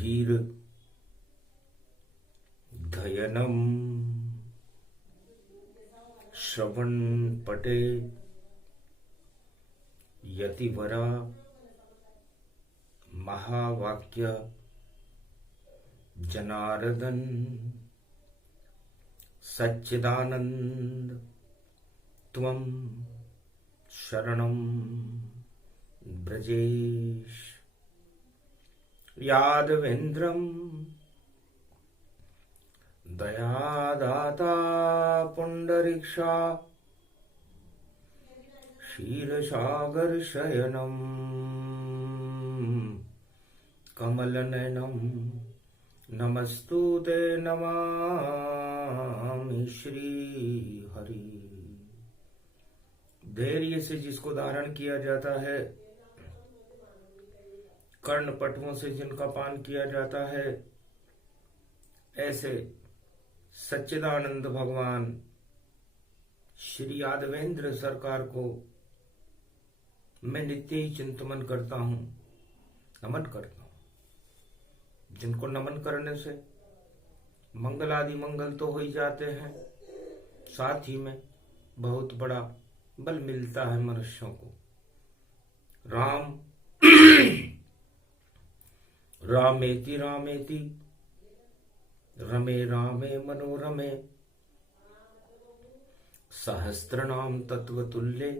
धीर धयनम श्रवण पटे यतिवरा महावाक्य जनार्दन सच्चिदानंद त्वं शरणं ब्रजेश यादवेन्द्रं दयादाता पुंडरीक्षा क्षीरसागर शयनं कमलनयनं नमस्तुते नमामि श्री हरि। धैर्य से जिसको धारण किया जाता है, कर्ण पटुओं से जिनका पान किया जाता है, ऐसे सच्चिदानंद भगवान श्री यादवेंद्र सरकार को मैं नित्य ही चिंतन करता हूं, नमन करता हूं। जिनको नमन करने से मंगल आदि मंगल तो हो ही जाते हैं, साथ ही में बहुत बड़ा बल मिलता है मनुष्यों को। राम रामेति रामेति रमे रामे मनोरमे सहस्त्रनाम तत्वतुल्ये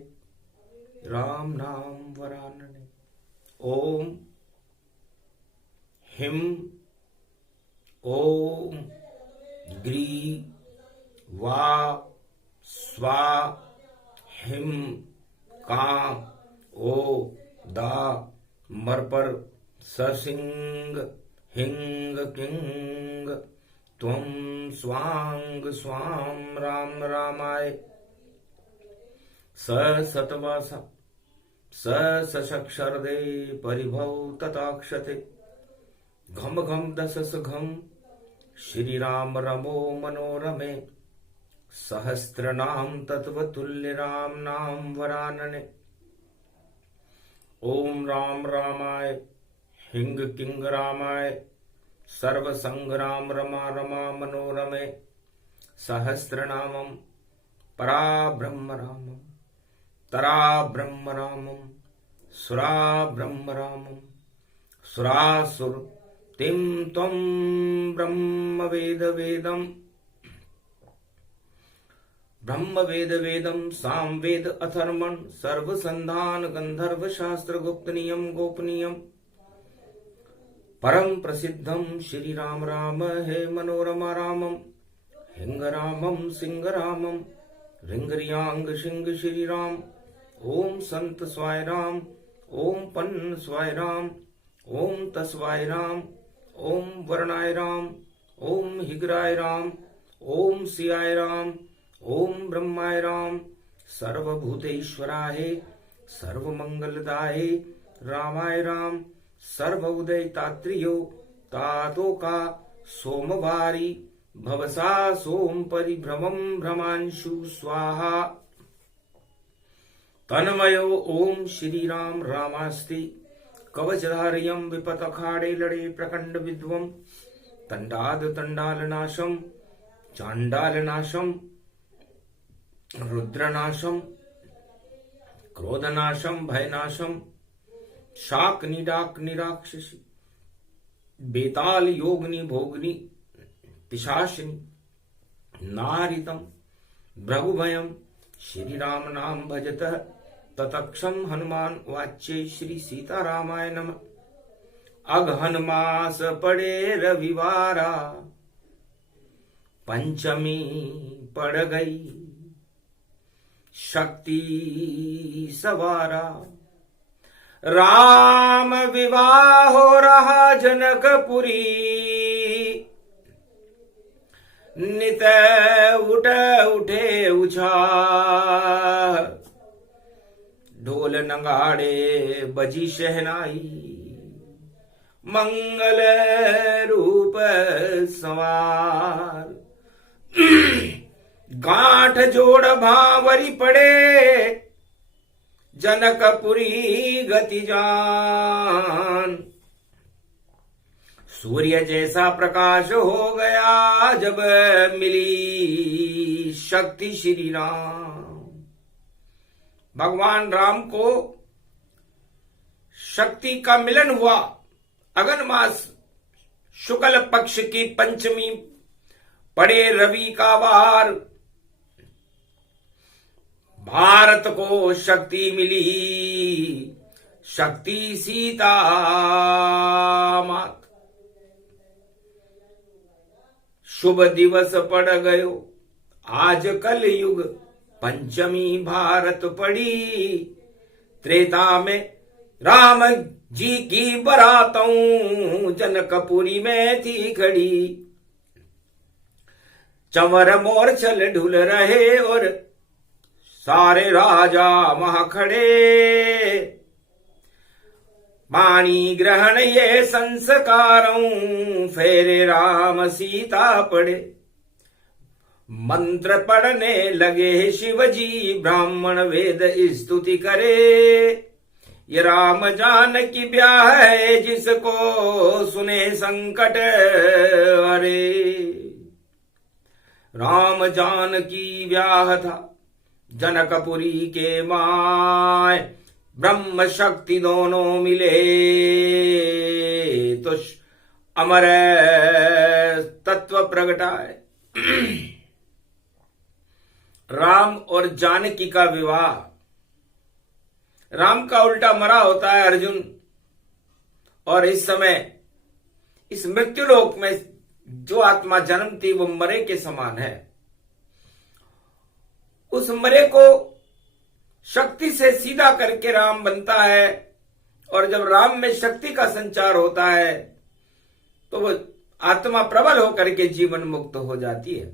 राम नाम वरानने। ओम हिम ओम ग्री वा स्वा हिम काम ओ दा मरपर ससिंग हिंग किंग त्वं स्वांग स्वाम राम रामाय स सतवासा स सशक्षरदे परिभव तथाक्षते घम घम दशस घम श्री राम रमो मनोरमे सहस्त्रनाम तत्वतुल्य राम नाम वरानने। ओम राम रामाय हिंग किंग रामाय सर्व संग्राम रमा रमा मनोरमे सहस्त्रनामम परा ब्रह्म रामम तरा ब्रह्म रामम सुरा ब्रह्म रामम सुरासुर तिम त्वं ब्रह्म वेद वेदम साम वेद अथर्मण सर्व संधान गंधर्व शास्त्र गुप्त नियम गोपनीयम परम प्रसिद्धम श्री राम राम हे मनोरमा रामम हिंग रामम सिंह रामम रिंगरियांग सिंह श्री राम। ओम संत स्वाय राम ओम पन्न स्वाय राम ओम तस्वाय राम ओम वर्णाय राम ओम हिगराय राम ओम सियाय राम ओम ब्रह्माय राम सर्वभूतेश्वराय सर्वमंगलदाय रामाय राम सर्व उदय तात्रियो तातो का सोमवारी भवसा सोम परिभ्रमं भ्रमांशु स्वाहा तन्मयो ओम श्री राम रामास्ति कवचधारियं विपत अखाड़े लड़े प्रकंड विद्वम तंडाद तंडालनाशम चांडालनाशम रुद्रनाशम क्रोधनाशम भयनाशम शाक निडाक निराक्षसी बेताल योगनी भोगनी पिशाचिनी नारितम भृगुभयम श्री राम नाम भजतः ततक्षम हनुमान वाच्य श्री सीतारामाय नमः। अगहन मास पड़े रविवारा पंचमी पड़ गई शक्ति सवारा राम विवाह हो रहा जनकपुरी नित उठे उछाल ढोल नगाड़े बजी शहनाई मंगल रूप सवार गांठ जोड़ भावरी पड़े जनकपुरी गति जान सूर्य जैसा प्रकाश हो गया जब मिली शक्ति श्री राम। भगवान राम को शक्ति का मिलन हुआ। अगन मास शुक्ल पक्ष की पंचमी पड़े रवि का वार, भारत को शक्ति मिली, शक्ति सीता मात। शुभ दिवस पड़ गयो आज कल युग, पंचमी भारत पड़ी, त्रेता में राम जी की बरातों जनकपुरी में थी खड़ी। चंवर मोर चल ढुल रहे और सारे राजा वहां खड़े, पानी ग्रहण ये संस्कारों फेरे राम सीता पड़े। मंत्र पढ़ने लगे शिवजी, ब्राह्मण वेद स्तुति करे। ये राम जानकी ब्याह है जिसको सुने संकट हरे। राम जानकी ब्याह था जनकपुरी के माय, ब्रह्म शक्ति दोनों मिले तो अमर तत्व प्रगटाए। राम और जानकी का विवाह। राम का उल्टा मरा होता है अर्जुन, और इस समय इस मृत्युलोक में जो आत्मा जन्मती वो मरे के समान है। उस मरे को शक्ति से सीधा करके राम बनता है, और जब राम में शक्ति का संचार होता है तो वो आत्मा प्रबल होकर के जीवन मुक्त हो जाती है।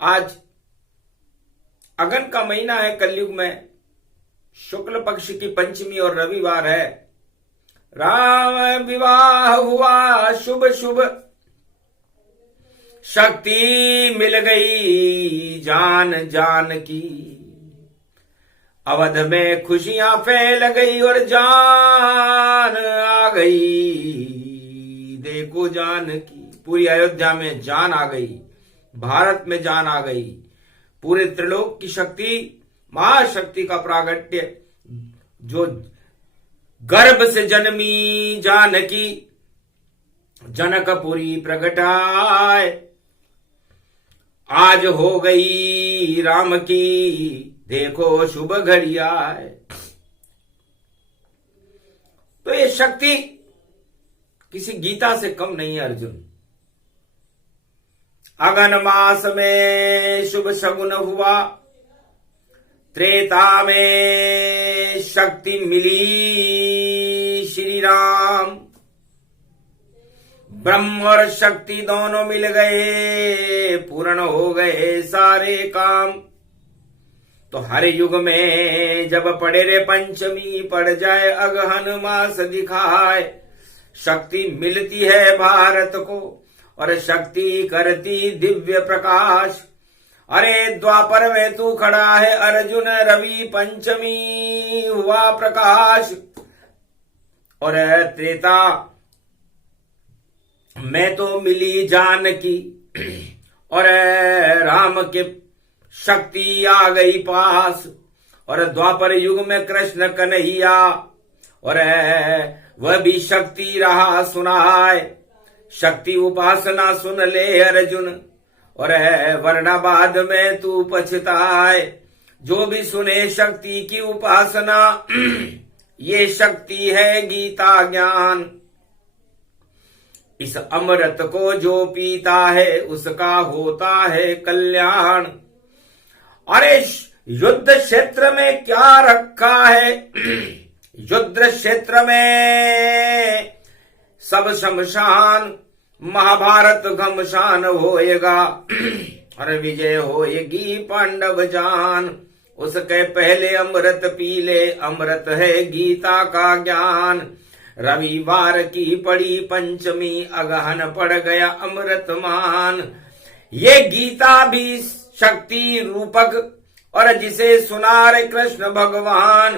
आज अगन का महीना है, कलयुग में शुक्ल पक्ष की पंचमी और रविवार है। राम विवाह हुआ शुभ शुभ, शक्ति मिल गई जान जान की। अवध में खुशियां फैल गई और जान आ गई, देखो जान की। पूरी अयोध्या में जान आ गई, भारत में जान आ गई। पूरे त्रिलोक की शक्ति, महाशक्ति का प्रागट्य, जो गर्भ से जन्मी जानकी जनकपुरी प्रगटाए। आज हो गई राम की देखो शुभ घड़ी आए। तो ये शक्ति किसी गीता से कम नहीं है अर्जुन। अगन मास में शुभ शगुन हुआ, त्रेता में शक्ति मिली श्री राम। ब्रह्म और शक्ति दोनों मिल गए, पूर्ण हो गए सारे काम। तो हर युग में जब पड़े रे पंचमी, पड़ जाए अगहन मास दिखाए। शक्ति मिलती है भारत को और शक्ति करती दिव्य प्रकाश। अरे द्वापर में तू खड़ा है अर्जुन, रवि पंचमी हुआ प्रकाश। और त्रेता में तो मिली जानकी, और राम के शक्ति आ गई पास। और द्वापर युग में कृष्ण कन्हैया, और वह भी शक्ति रहा सुनाए। शक्ति उपासना सुन ले अर्जुन, और वरना बाद में तू पछताए। जो भी सुने शक्ति की उपासना, ये शक्ति है गीता ज्ञान। इस अमृत को जो पीता है उसका होता है कल्याण। अरे युद्ध क्षेत्र में क्या रखा है, युद्ध क्षेत्र में सब शमशान, महाभारत घमशान होएगा। और विजय होएगी पांडव जान। उसके पहले अमृत पी ले, अमृत है गीता का ज्ञान। रविवार की पड़ी पंचमी, अगहन पड़ गया अमृतमान। ये गीता भी शक्ति रूपक, और जिसे सुना रे कृष्ण भगवान।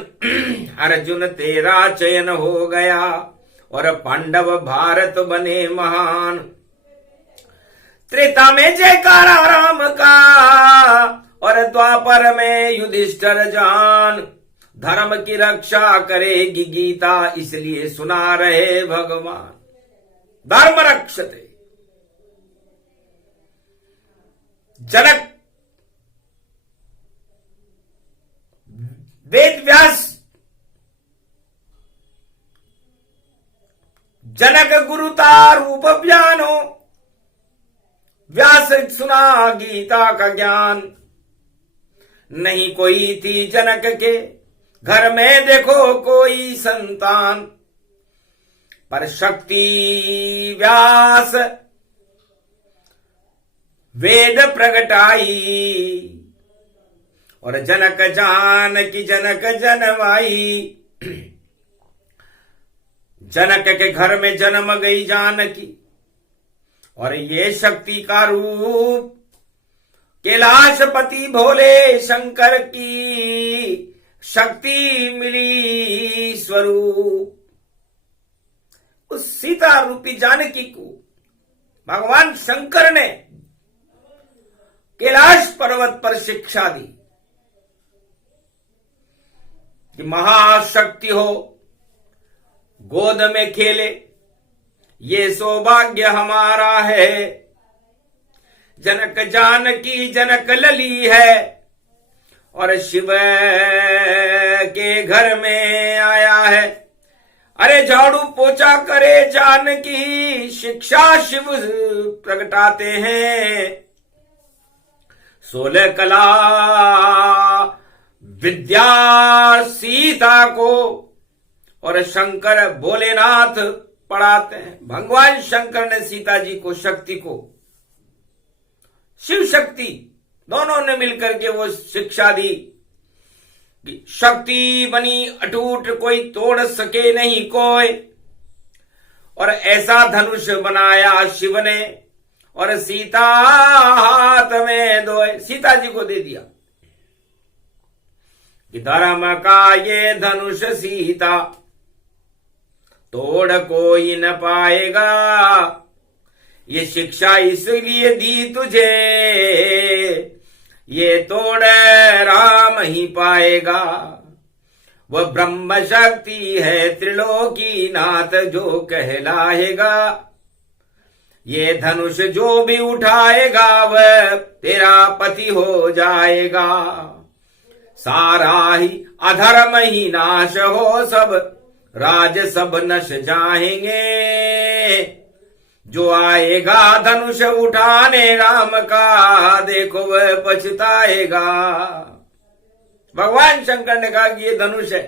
अर्जुन तेरा चयन हो गया, और पांडव भारत बने महान। त्रेता में जयकारा राम का और द्वापर में युधिष्ठिर जान। धर्म की रक्षा करेगी गीता इसलिए सुना रहे भगवान। धर्म रक्षते। जनक वेद व्यास जनक गुरुता रूप ज्ञानो। व्यास सुना गीता का ज्ञान। नहीं कोई थी जनक के घर में देखो कोई संतान। पर शक्ति व्यास वेद प्रगटाई और जनक जानकी जनक जनवाई। जनक के घर में जन्म गई जानकी और ये शक्ति का रूप कैलाशपति भोले शंकर की शक्ति मिली स्वरूप। उस सीता रूपी जानकी को भगवान शंकर ने कैलाश पर्वत पर शिक्षा दी कि महाशक्ति हो, गोद में खेले ये सौभाग्य हमारा है। जनक जानकी जनक लली है और शिव के घर में आया है। अरे झाड़ू पोछा करे जानकी शिक्षा शिव प्रगटाते हैं। 16 कला विद्या सीता को और शंकर भोलेनाथ पढ़ाते हैं। भगवान शंकर ने सीता जी को शक्ति को शिव शक्ति दोनों ने मिलकर के वो शिक्षा दी कि शक्ति बनी अटूट कोई तोड़ सके नहीं कोई। और ऐसा धनुष बनाया शिव ने और सीता हाथ में धोए सीता जी को दे दिया कि धर्म का ये धनुष सीता तोड़ कोई न पाएगा। ये शिक्षा इसलिए दी तुझे ये तोड़ राम ही पाएगा। वह ब्रह्म शक्ति है त्रिलोकी नाथ जो कहलाएगा। ये धनुष जो भी उठाएगा वह तेरा पति हो जाएगा। सारा ही अधर्म ही नाश हो सब राज सब नश जाएंगे। जो आएगा धनुष उठाने राम का देखो वह पछताएगा। भगवान शंकर ने कहा कि ये धनुष है,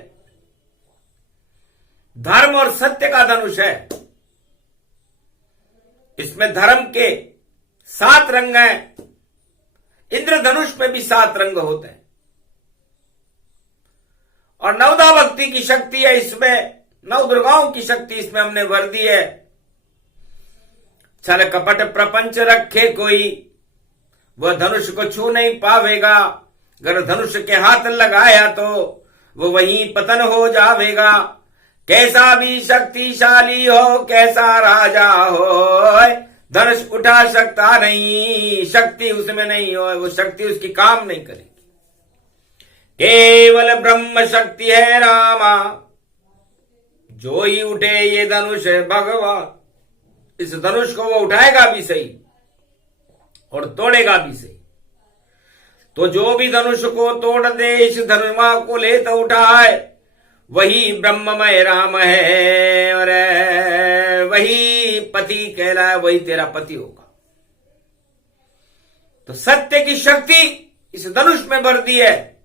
धर्म और सत्य का धनुष है। इसमें धर्म के 7 रंग हैं। इंद्रधनुष में भी 7 रंग होते हैं और नवदा भक्ति की शक्ति है इसमें। 9 दुर्गाओं की शक्ति इसमें हमने भर दी है। छल कपट प्रपंच रखे कोई वह धनुष को छू नहीं पावेगा। अगर धनुष के हाथ लगाया तो वो वहीं पतन हो जावेगा। कैसा भी शक्तिशाली हो कैसा राजा हो धनुष उठा सकता नहीं। शक्ति उसमें नहीं हो, वो शक्ति उसकी काम नहीं करेगी। केवल ब्रह्म शक्ति है रामा जो ही उठे ये धनुष है भगवान। इस धनुष को वो उठाएगा भी सही और तोड़ेगा भी सही। तो जो भी धनुष को तोड़ दे इस धनुमा को ले तो उठाए वही ब्रह्ममय राम है और वही पति कहलाए, वही तेरा पति होगा। तो सत्य की शक्ति इस धनुष में भर दी है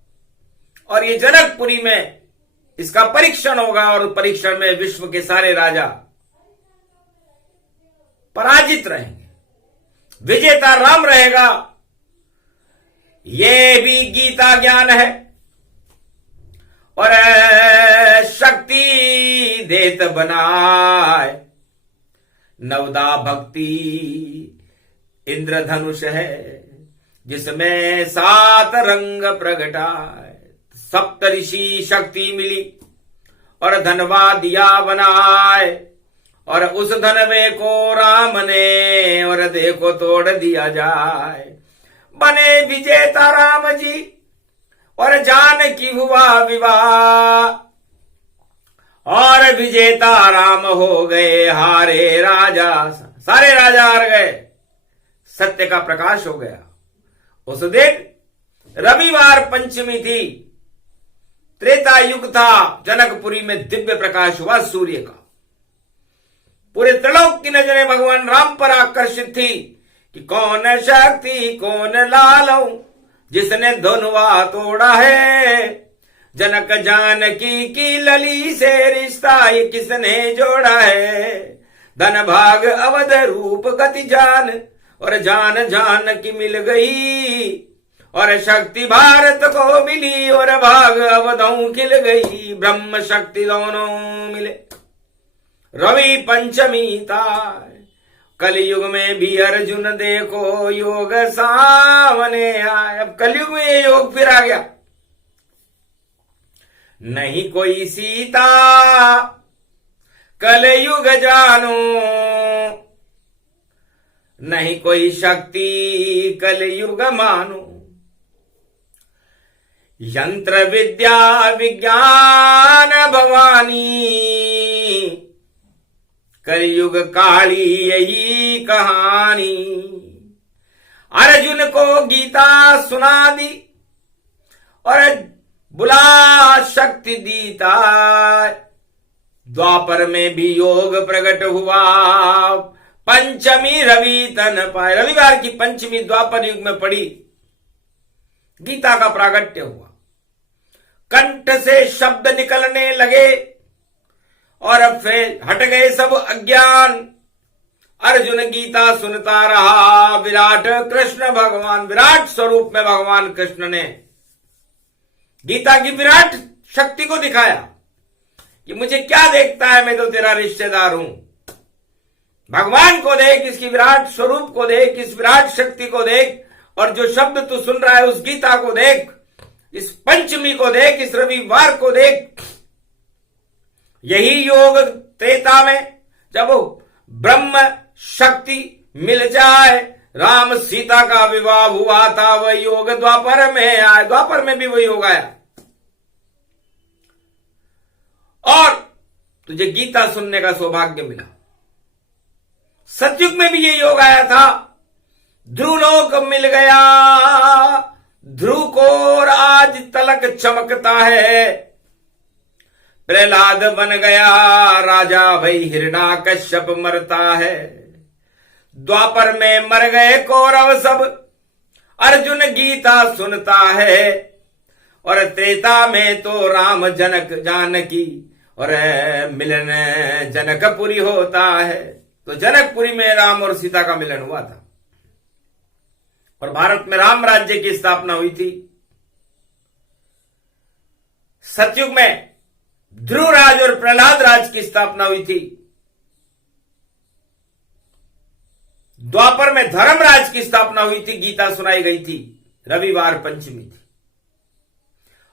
और ये जनकपुरी में इसका परीक्षण होगा और परीक्षण में विश्व के सारे राजा पराजित रहेंगे, विजेता राम रहेगा। ये भी गीता ज्ञान है और शक्ति देत बनाए। नवदा भक्ति इंद्रधनुष है जिसमें 7 रंग प्रगटाए। सप्तऋषि शक्ति मिली और धनवा दिया बनाए। और उस धनवे को राम ने और देखो तोड़ दिया जाए। बने विजेता राम जी और जानकी हुआ विवाह, और विजेता राम हो गए हारे राजा, सारे राजा हार गए, सत्य का प्रकाश हो गया। उस दिन रविवार पंचमी थी, त्रेता युग था, जनकपुरी में दिव्य प्रकाश हुआ सूर्य का। पूरे त्रिलोक की नजरें भगवान राम पर आकर्षित थी कि कौन शक्ति कौन लालौ, जिसने धनुआ तोड़ा है, जनक जानकी की लली से रिश्ता ये किसने जोड़ा है। धन भाग अवध रूप गति जान, और जान जान की मिल गई, और शक्ति भारत को मिली, और भाग अवधों खिल गई। ब्रह्म शक्ति दोनों मिले रवि पंचमी था। कलयुग में भी अर्जुन देखो योग सामने आए। अब कलयुग में ये योग फिर आ गया। नहीं कोई सीता कलयुग जानो, नहीं कोई शक्ति कलयुग मानो। यंत्र विद्या विज्ञान भवानी, कलयुग काली यही कहानी। अर्जुन को गीता सुना दी और बुला शक्ति दीता। द्वापर में भी योग प्रकट हुआ, पंचमी रवि तन पाए। रविवार की पंचमी द्वापर युग में पड़ी, गीता का प्रागट्य हुआ। कंठ से शब्द निकलने लगे और अब फिर हट गए सब अज्ञान। अर्जुन गीता सुनता रहा। विराट कृष्ण भगवान, विराट स्वरूप में भगवान कृष्ण ने गीता की विराट शक्ति को दिखाया कि मुझे क्या देखता है, मैं तो तेरा रिश्तेदार हूं। भगवान को देख, इसकी विराट स्वरूप को देख, इस विराट शक्ति को देख, और जो शब्द तू सुन रहा है उस गीता को देख, इस पंचमी को देख, इस रविवार को देख। यही योग त्रेता में जब ब्रह्म शक्ति मिल जाए, राम सीता का विवाह हुआ था, वह योग द्वापर में आया। द्वापर में भी वही योग आया। और तुझे गीता सुनने का सौभाग्य मिला। सतयुग में भी ये योग आया था। ध्रुवलोक मिल गया, ध्रुव को और आज तलक चमकता है। प्रहलाद बन गया राजा, भाई हिरण्याकश्यप मरता है। द्वापर में मर गए कौरव सब, अर्जुन गीता सुनता है। और त्रेता में तो राम जनक जानकी और मिलन जनकपुरी होता है। तो जनकपुरी में राम और सीता का मिलन हुआ था और भारत में राम राज्य की स्थापना हुई थी। सतयुग में ध्रुवराज और प्रहलाद राज की स्थापना हुई थी। द्वापर में धर्मराज की स्थापना हुई थी, गीता सुनाई गई थी, रविवार पंचमी थी।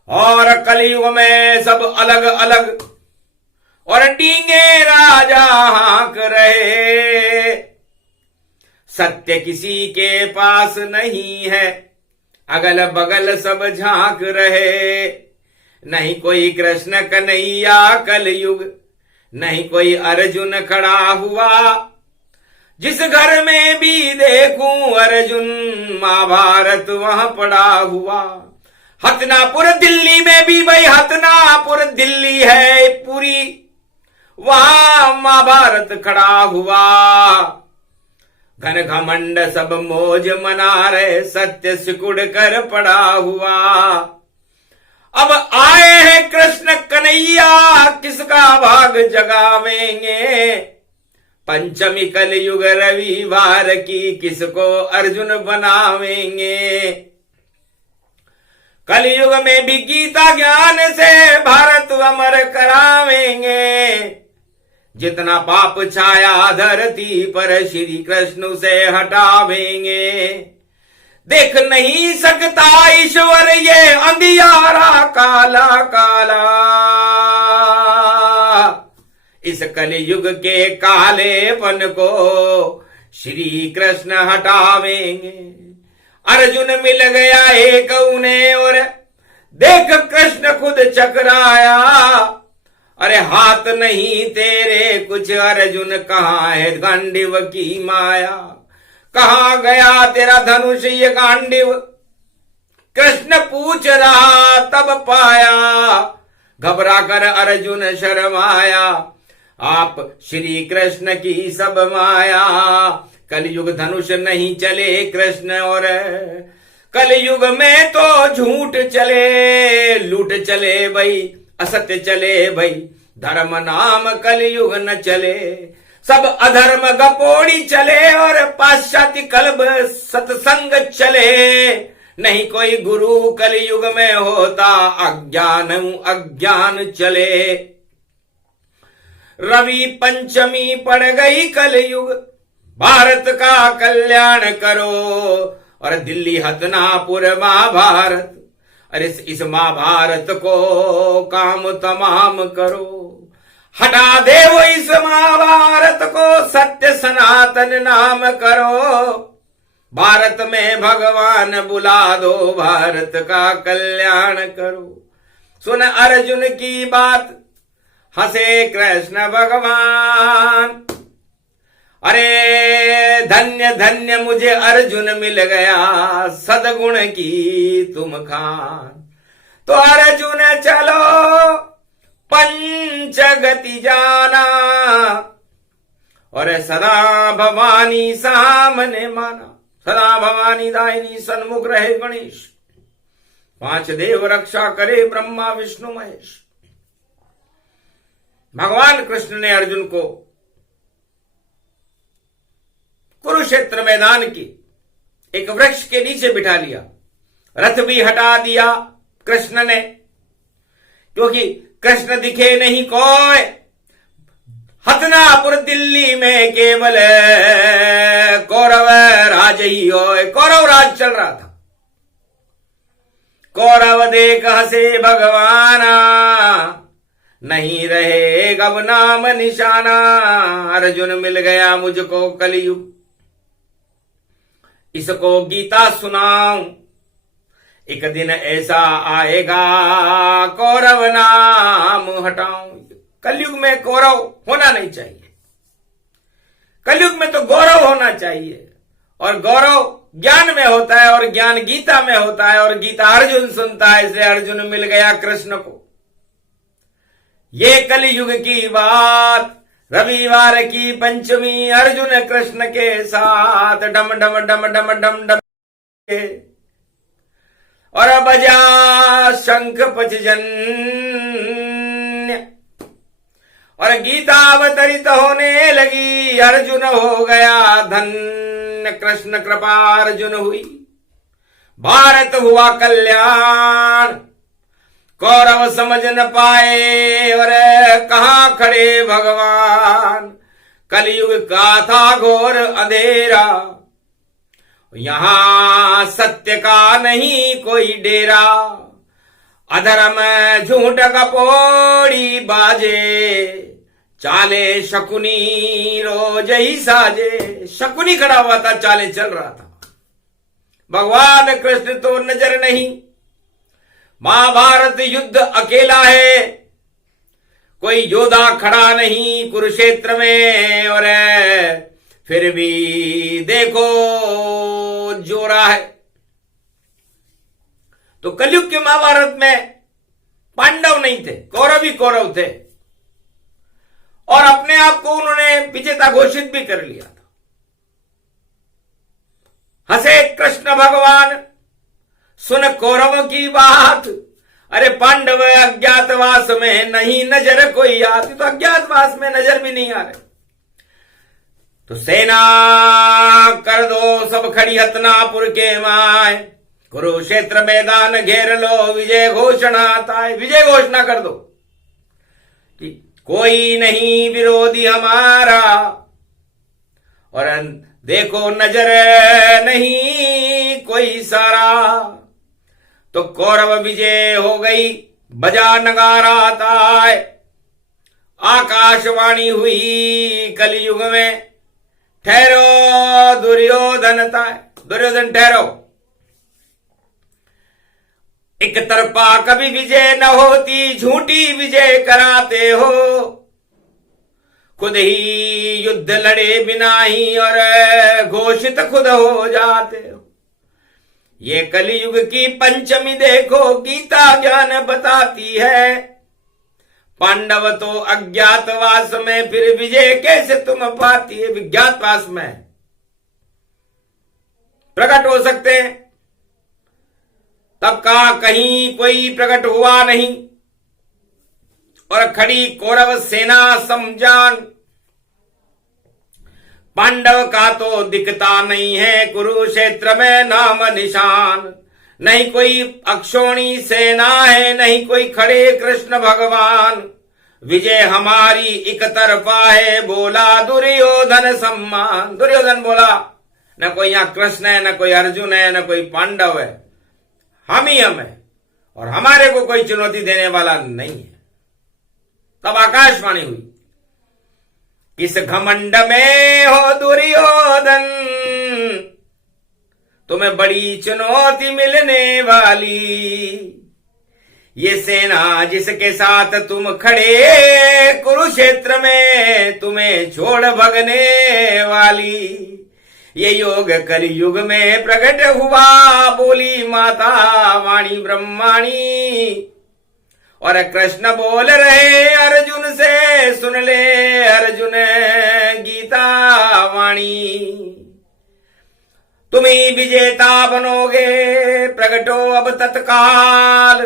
और कलयुग में सब अलग अलग और डींगे राजा हाँक रहे। सत्य किसी के पास नहीं है, अगल बगल सब झांक रहे। नहीं कोई कृष्ण कन्हैया कलयुग, नहीं कोई अर्जुन खड़ा हुआ। जिस घर में भी देखूं अर्जुन, महाभारत वहां पड़ा हुआ। हतनापुर दिल्ली में भी भाई हतनापुर दिल्ली है पूरी, वहां महाभारत खड़ा हुआ। घन घमंड सब मौज मना रहे, सत्य सिकुड़ कर पड़ा हुआ। अब आए हैं कृष्ण कन्हैया, किसका भाग जगावेंगे। पंचमी कलयुग रविवार की, किसको अर्जुन बनावेंगे। कलयुग में भी गीता ज्ञान से भारत अमर करावेंगे। जितना पाप छाया धरती पर, श्री कृष्ण से हटावेंगे। देख नहीं सकता ईश्वर ये अंधियारा काला काला, इस कलयुग के कालेपन को श्री कृष्ण हटावेंगे। अर्जुन मिल गया एक उन्हें और देख कृष्ण खुद चकराया। अरे हाथ नहीं तेरे कुछ अर्जुन, कहाँ है गांडीव की माया। कहाँ गया तेरा धनुष ये गांडीव, कृष्ण पूछ रहा तब पाया। घबरा कर अर्जुन शर्माया, आप श्री कृष्ण की सब माया। कलयुग धनुष नहीं चले कृष्ण और कलयुग में तो झूठ चले, लूट चले भाई, असत्य चले भाई, धर्म नाम कलयुग न चले। सब अधर्म गपोड़ी चले और पाश्चात्य कल्ब सत्संग चले। नहीं कोई गुरु कलयुग में होता, अज्ञान चले। रवि पंचमी पड़ गई कलयुग, भारत का कल्याण करो। और दिल्ली हतनापुर महाभारत, अरे इस महाभारत को काम तमाम करो। हटा दे वो इस महाभारत को, सत्य सनातन नाम करो। भारत में भगवान बुला दो, भारत का कल्याण करो। सुन अर्जुन की बात, हंसे कृष्ण भगवान। अरे धन्य धन्य मुझे अर्जुन मिल गया, सदगुण की तुम खान। तो अर्जुन चलो पंचगति जाना, और सदा भवानी सामने माना। सदा भवानी दायिनी सन्मुख रहे गणेश, पांच देव रक्षा करे ब्रह्मा विष्णु महेश। भगवान कृष्ण ने अर्जुन को कुरुक्षेत्र मैदान की एक वृक्ष के नीचे बिठा लिया। रथ भी हटा दिया कृष्ण ने, क्योंकि कृष्ण दिखे नहीं कोई। हतनापुर दिल्ली में केवल कौरव राज ही हो, कौरव राज चल रहा था। कौरव देख हंसे भगवाना, नहीं रहे अब नाम निशाना। अर्जुन मिल गया मुझको कलयुग, इसको गीता सुनाऊं। एक दिन ऐसा आएगा कौरव नाम हटाऊं। कलयुग में कौरव होना नहीं चाहिए, कलयुग में तो गौरव होना चाहिए। और गौरव ज्ञान में होता है, और ज्ञान गीता में होता है, और गीता अर्जुन सुनता है। इसलिए अर्जुन मिल गया कृष्ण को। ये कलयुग की बात, रविवार की पंचमी, अर्जुन कृष्ण के साथ डम डम डम डम डम डम और बजा शंख पचजन्य, और गीता अवतरित होने लगी। अर्जुन हो गया धन्य, कृष्ण कृपा अर्जुन हुई, भारत हुआ कल्याण। कौरव समझ न पाए और कहां खड़े भगवान। कलयुग का था घोर अंधेरा, यहां सत्य का नहीं कोई डेरा। अधर्म झूठ कपोड़ी बाजे, चाले शकुनी रोज ही साजे। शकुनी खड़ा हुआ था, चाले चल रहा था। भगवान कृष्ण तो नजर नहीं। महाभारत युद्ध अकेला है, कोई योद्धा खड़ा नहीं कुरुक्षेत्र में। और फिर भी देखो जोरा है। तो कलयुग के महाभारत में पांडव नहीं थे, कौरव ही कौरव थे। और अपने आप को उन्होंने विजेता घोषित भी कर लिया था। हंसे कृष्ण भगवान, सुन कौरवों की बात। अरे पांडव अज्ञातवास में नहीं नजर कोई आती, तो अज्ञातवास में नजर भी नहीं आ रहे। तो सेना कर दो सब खड़ी हतनापुर के माय, कुरुक्षेत्र मैदान घेर लो, विजय घोषणा ताय। विजय घोषणा कर दो कि कोई नहीं विरोधी हमारा, और देखो नजर नहीं कोई सारा। तो कौरव विजय हो गई, बजा नगारा ताय। आकाशवाणी हुई कलयुग में, ठहरो दुर्योधन ठहरो। एक तरफा कभी विजय न होती, झूठी विजय कराते हो। खुद ही युद्ध लड़े बिना ही और घोषित खुद हो जाते हो। ये कलयुग की पंचमी देखो, गीता ज्ञान बताती है। पांडव तो अज्ञातवास में, फिर विजय कैसे तुम पाती है? विज्ञातवास में प्रकट हो सकते हैं, तब कहा कहीं कोई प्रकट हुआ नहीं। और खड़ी कौरव सेना समझान, पांडव का तो दिखता नहीं है कुरुक्षेत्र में नाम निशान। नहीं कोई अक्षोणी सेना है, नहीं कोई खड़े कृष्ण भगवान। विजय हमारी एक तरफा है, बोला दुर्योधन सम्मान। दुर्योधन बोला, न कोई यहां कृष्ण है, न कोई अर्जुन है, न कोई पांडव है, हम ही हम है, और हमारे को कोई चुनौती देने वाला नहीं है। तब आकाशवाणी हुई, किस घमंड में हो दुर्योधन, तुम्हें बड़ी चुनौती मिलने वाली। ये सेना जिसके साथ तुम खड़े कुरुक्षेत्र में, तुम्हें छोड़ भगने वाली। ये योग कलयुग में प्रकट हुआ, बोली माता वाणी ब्रह्माणी। और कृष्ण बोल रहे अर्जुन से, सुन ले अर्जुन गीता वाणी। तुम ही विजेता बनोगे, प्रकटो अब तत्काल।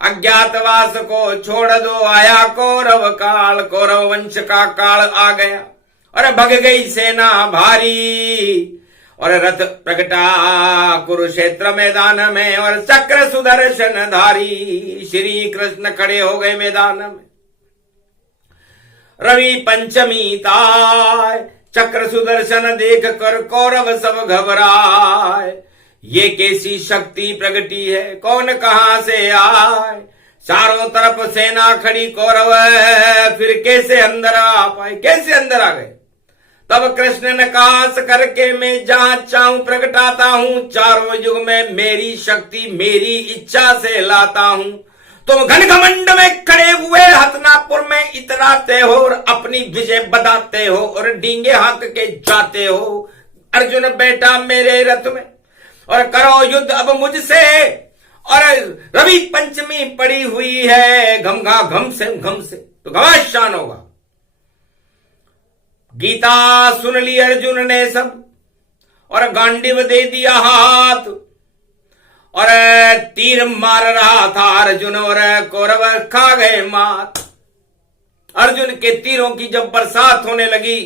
अज्ञातवास को छोड़ दो, आया कौरव काल। कौरव वंश का काल आ गया और भग गई सेना भारी। और रथ प्रगटा कुरुक्षेत्र मैदान में, और चक्र सुदर्शन धारी। श्री कृष्ण खड़े हो गए मैदान में। रवि पंचमी ताय, चक्र सुदर्शन देख कर कौरव सब घबराए। ये कैसी शक्ति प्रगटी है, कौन कहां से आए। चारों तरफ सेना खड़ी कौरव, फिर कैसे अंदर आ पाए, कैसे अंदर आ गए। तब कृष्ण ने कहा, करके मैं जहां चाहूं प्रगटाता हूं। चारों युग में मेरी शक्ति मेरी इच्छा से लाता हूं। तुम घन घमंड में खड़े हुए हतनापुर में इतराते हो, और अपनी विजय बताते हो, और डींगे हाँक के जाते हो। अर्जुन बेटा मेरे रथ में, और करो युद्ध अब मुझसे। और रवि पंचमी पड़ी हुई है, घमघा घम से तो घमासान होगा। गीता सुन ली अर्जुन ने सब, और गांडीव दे दिया हाथ। और तीर मार रहा था अर्जुन, और कौरव खा गए मात। अर्जुन के तीरों की जब बरसात होने लगी,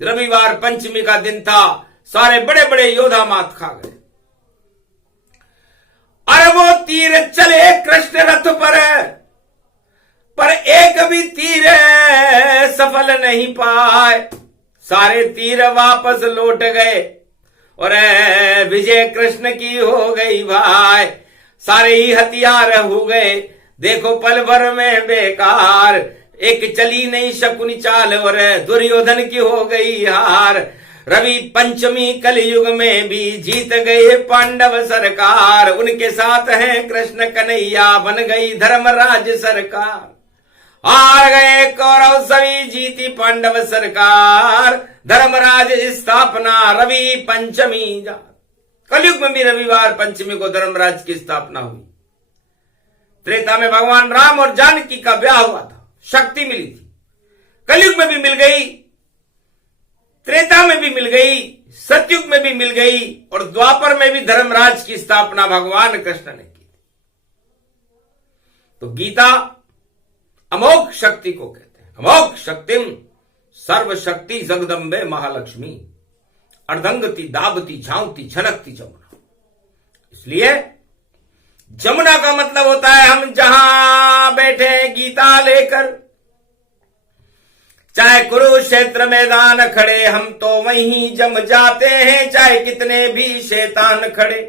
रविवार पंचमी का दिन था, सारे बड़े बड़े योद्धा मात खा गए। और वो तीर चले कृष्ण रथ पर एक भी तीर सफल नहीं पाए। सारे तीर वापस लौट गए, और विजय कृष्ण की हो गई भाई। सारे ही हथियार हो गए, देखो पल भर में बेकार। एक चली नहीं शकुनी चाल, और दुर्योधन की हो गई हार। रवि पंचमी कलयुग में भी जीत गए पांडव सरकार। उनके साथ हैं कृष्ण कन्हैया, बन गई धर्मराज सरकार। हार गए कौरव सभी, जीती पांडव सरकार। धर्मराज स्थापना रवि पंचमी जा। कलयुग में भी रविवार पंचमी को धर्मराज की स्थापना हुई। त्रेता में भगवान राम और जानकी का ब्याह हुआ था, शक्ति मिली थी। कलयुग में भी मिल गई, त्रेता में भी मिल गई, सतयुग में भी मिल गई, और द्वापर में भी धर्मराज की स्थापना भगवान कृष्ण ने की। तो गीता अमोघ शक्ति को कहते हैं। अमोघ शक्तिम सर्वशक्ति जगदम्बे महालक्ष्मी, अर्धंगति दाबती झांवती झनकती जमुना। इसलिए जमुना का मतलब होता है हम जहां बैठे गीता लेकर, चाहे कुरुक्षेत्र मैदान खड़े, हम तो वहीं जम जाते हैं। चाहे कितने भी शैतान खड़े,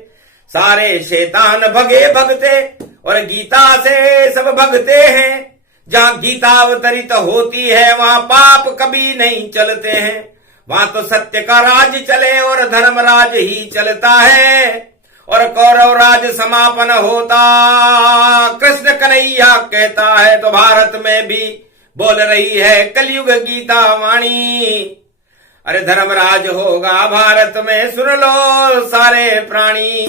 सारे शैतान भगे भगते, और गीता से सब भगते हैं। जहां गीता अवतरित होती है वहां पाप कभी नहीं चलते हैं, वहां तो सत्य का राज चले और धर्मराज ही चलता है, और कौरव राज समापन होता कृष्ण कन्हैया कहता है। तो भारत में भी बोल रही है कलयुग गीता वाणी, अरे धर्मराज होगा भारत में, सुन लो सारे प्राणी।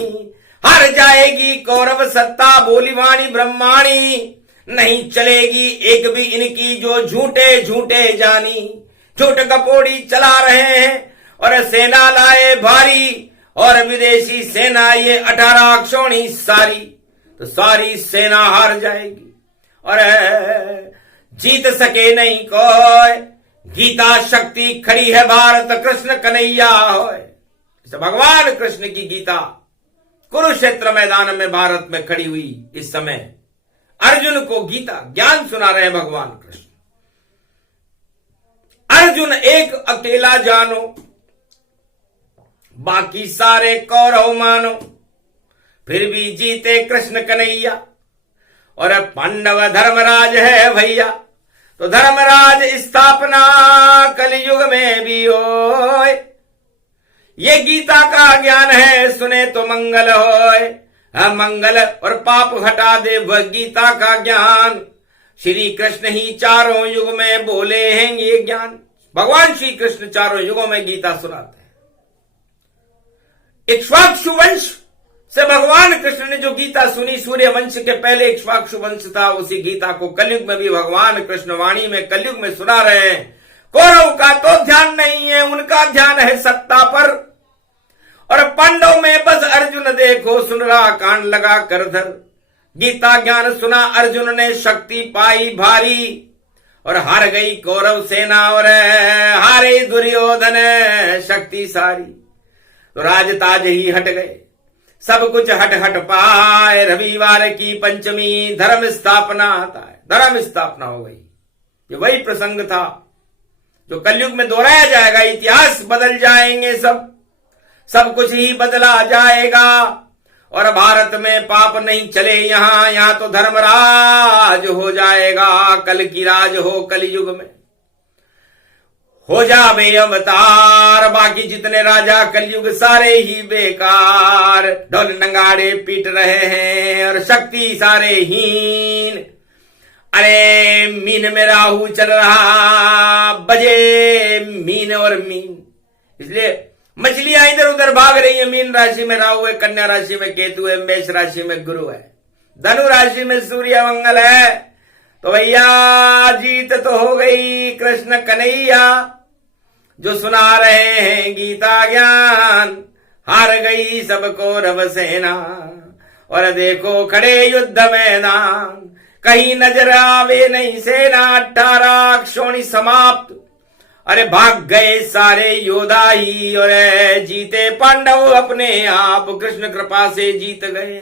हार जाएगी कौरव सत्ता, बोली वाणी ब्रह्माणी, नहीं चलेगी एक भी इनकी जो झूठे झूठे जानी। झूठ कपोड़ी चला रहे हैं और सेना लाए भारी, और विदेशी सेना ये 18 अक्षौणी सारी, तो सारी सेना हार जाएगी और जीत सके नहीं कोई। गीता शक्ति खड़ी है भारत कृष्ण कन्हैया होए। भगवान कृष्ण की गीता कुरुक्षेत्र मैदान में भारत में खड़ी हुई, इस समय अर्जुन को गीता ज्ञान सुना रहे हैं भगवान कृष्ण। अर्जुन एक अकेला जानो, बाकी सारे कौरव मानो, फिर भी जीते कृष्ण कन्हैया। और पांडव धर्मराज है भैया, तो धर्मराज स्थापना कलयुग में भी होए। ये गीता का ज्ञान है, सुने तो मंगल होए। मंगल और पाप हटा दे वह गीता का ज्ञान। श्री कृष्ण ही चारों युग में बोले हैं ये ज्ञान। भगवान श्री कृष्ण चारों युगों में गीता सुनाते हैं। इक्ष्वाकु वंश से भगवान कृष्ण ने जो गीता सुनी, सूर्य वंश के पहले इक्ष्वाकु वंश था, उसी गीता को कलयुग में भी भगवान कृष्ण वाणी में कलयुग में सुना रहे हैं। कौरव का तो ध्यान नहीं है, उनका ध्यान है सत्ता पर। और पांडव में बस अर्जुन देखो सुन रहा कान लगा कर धर। गीता ज्ञान सुना अर्जुन ने, शक्ति पाई भारी, और हार गई कौरव सेना और हारे दुर्योधन शक्ति सारी। तो राजताज ही हट गए, सब कुछ हट हट पाए। रविवार की पंचमी धर्म स्थापना आता है, धर्म स्थापना हो गई। ये वही प्रसंग था जो कलयुग में दोहराया जाएगा। इतिहास बदल जाएंगे, सब कुछ ही बदला जाएगा। और भारत में पाप नहीं चले, यहां तो धर्मराज हो जाएगा। कल की राज हो कलयुग में, हो जावे अवतार। बाकी जितने राजा कलयुग सारे ही बेकार, ढोल नगाड़े पीट रहे हैं और शक्ति सारे हीन। अरे मीन में राहु चल रहा, बजे मीन और मीन, इसलिए मछलियां इधर उधर भाग रही है। मीन राशि में राहु है, कन्या राशि में केतु है, मेष राशि में गुरु है, धनु राशि में सूर्य मंगल है। तो भैया जीत तो हो गई कृष्ण कन्हैया जो सुना रहे हैं गीता ज्ञान। हार गई सबको रव सेना, और देखो खड़े युद्ध मैदान, कहीं नजर आवे नहीं सेना। 18 अक्षौणी समाप्त, अरे भाग गए सारे योद्धा ही, और जीते पांडव अपने आप कृष्ण कृपा से जीत गए।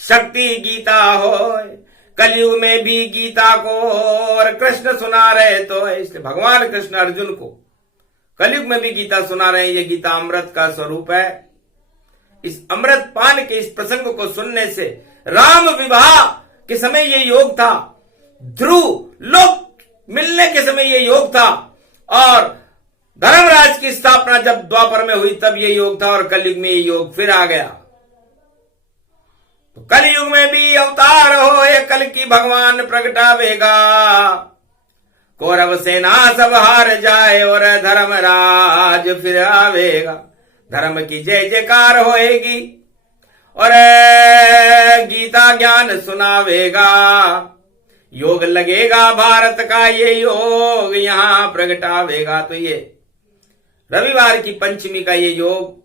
शक्ति गीता हो कलयुग में भी गीता को और कृष्ण सुना रहे, तो इसलिए भगवान कृष्ण अर्जुन को कलयुग में भी गीता सुना रहे हैं। ये गीता अमृत का स्वरूप है। इस अमृत पान के इस प्रसंग को सुनने से राम विवाह के समय ये योग था, ध्रुव लोक मिलने के समय ये योग था, और धर्मराज की स्थापना जब द्वापर में हुई तब ये योग था, और कलयुग में ये योग फिर आ गया। तो कलयुग में भी अवतार हो ये कल की भगवान प्रगटावेगा। कौरव सेना सब हार जाए और धर्मराज फिर आवेगा। धर्म की जय जयकार होएगी और गीता ज्ञान सुनावेगा। योग लगेगा भारत का ये योग यहां प्रगटावेगा। तो ये रविवार की पंचमी का ये योग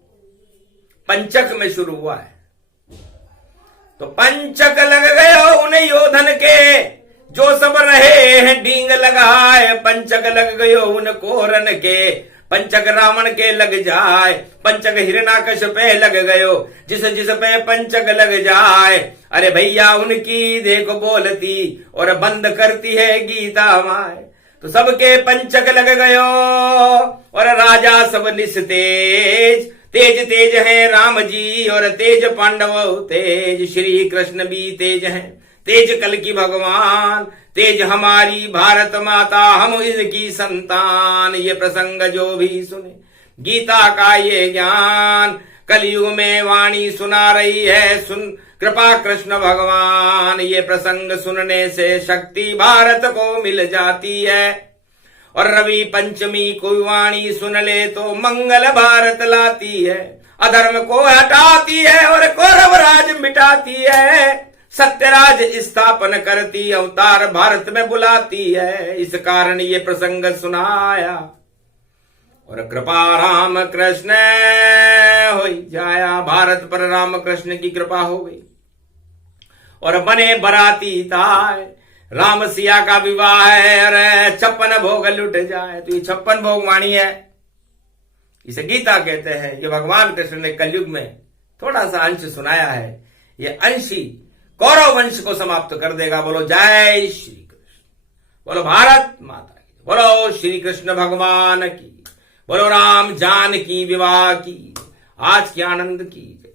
पंचक में शुरू हुआ है। तो पंचक लग गए उन योधन के जो सब रहे हैं डींग लगाए। पंचक लग गयो उन कोरन के, पंचक रावण के लग जाए। पंचक हिरणाकश पे लग गयो जिस जिस पे पंचक लग जाए। अरे भैया उनकी देखो बोलती और बंद करती है गीता माए। तो सबके पंचक लग गयो और राजा सब निस्तेज। तेज तेज है राम जी और तेज पांडव तेज, श्री कृष्ण भी तेज हैं। तेज कल की भगवान, तेज हमारी भारत माता, हम इनकी संतान। ये प्रसंग जो भी सुने गीता का ये ज्ञान, कलयुग में वाणी सुना रही है, सुन कृपा कृष्ण भगवान। ये प्रसंग सुनने से शक्ति भारत को मिल जाती है, और रवि पंचमी कोई वाणी सुन ले तो मंगल भारत लाती है। अधर्म को हटाती है और कौरव राज मिटाती है, सत्यराज स्थापन करती, अवतार भारत में बुलाती है। इस कारण ये प्रसंग सुनाया, और कृपा राम कृष्ण हो जाया। भारत पर राम कृष्ण की कृपा हो गई और बने बराती ताय। राम सिया का विवाह है, अरे 56 भोग लुट जाए। तो ये 56 भोग वाणी है, इसे गीता कहते हैं। ये भगवान कृष्ण ने कलयुग में थोड़ा सा अंश सुनाया है। ये अंश ही कौरव वंश को समाप्त कर देगा। बोलो जय श्री कृष्ण, बोलो भारत माता की, बोलो श्री कृष्ण भगवान की, बोलो राम जानकी विवाह की, आज की आनंद की।